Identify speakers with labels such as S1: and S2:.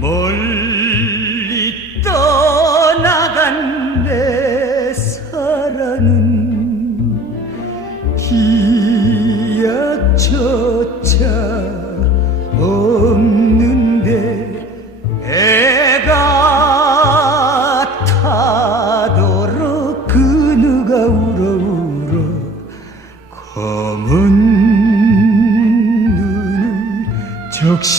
S1: 멀리 떠나간 내 사랑은 기약조차 없는데 애가 타도록 그 누가 울어 울어 검은 눈을 적시